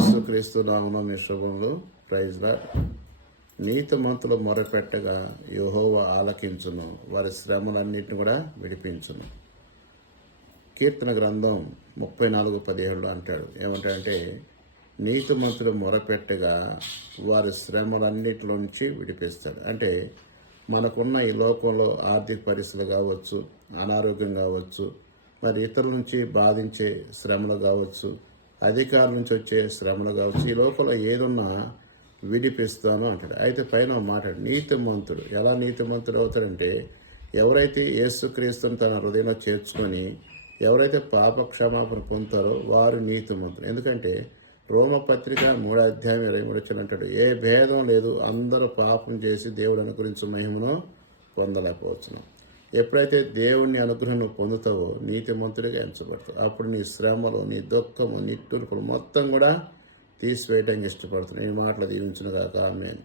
యేసుక్రీస్తు నామమున మీ శుభములు. Praise lord. నీతిమంతులు మొరపెట్టగా యెహోవా ఆలకించును, వారి శ్రమలన్నిటిని కూడా విడిపించును. కీర్తన గ్రంథం 34:17 అంటాడు. ఏమంటాడంటే, నీతిమంతులు మొరపెట్టగా వారి శ్రమలన్నిటిలో నుంచి విడిపిస్తాడు. అంటే మనకున్న ఈ లోకంలో ఆర్థిక పరిస్థితులు కావచ్చు, అనారోగ్యం కావచ్చు, మరి ఇతరుల నుంచి బాధించే శ్రమలు కావచ్చు, అధికారుల నుంచి వచ్చే శ్రమలు కావచ్చు, ఈ లోకంలో ఏదున్నా విడిపిస్తాను అంటాడు. అయితే పైన మాట, నీతిమంతుడు ఎలా నీతిమంతుడు అవుతాడంటే, ఎవరైతే యేసుక్రీస్తుని తన హృదయంలో చేర్చుకొని ఎవరైతే పాప క్షమాపణ పొందుతారో వారు నీతిమంతులు. ఎందుకంటే రోమపత్రిక 3:23 అంటాడు, ఏ భేదం లేదు, అందరూ పాపం చేసి దేవుడు అనుగ్రహించు మహిమను పొందలేకపోతున్నాం. ఎప్పుడైతే దేవుని అనుగ్రహం పొందుతావో నీతిమంతుడిగా ఎంచబడతావు. అప్పుడు నీ శ్రమలు, నీ దుఃఖము, నీ నిట్టూర్పులు మొత్తం కూడా తీసివేయడానికి ఇష్టపడుతున్నాను. ఈ మాటలు దీవించును గాక. ఆమేన్.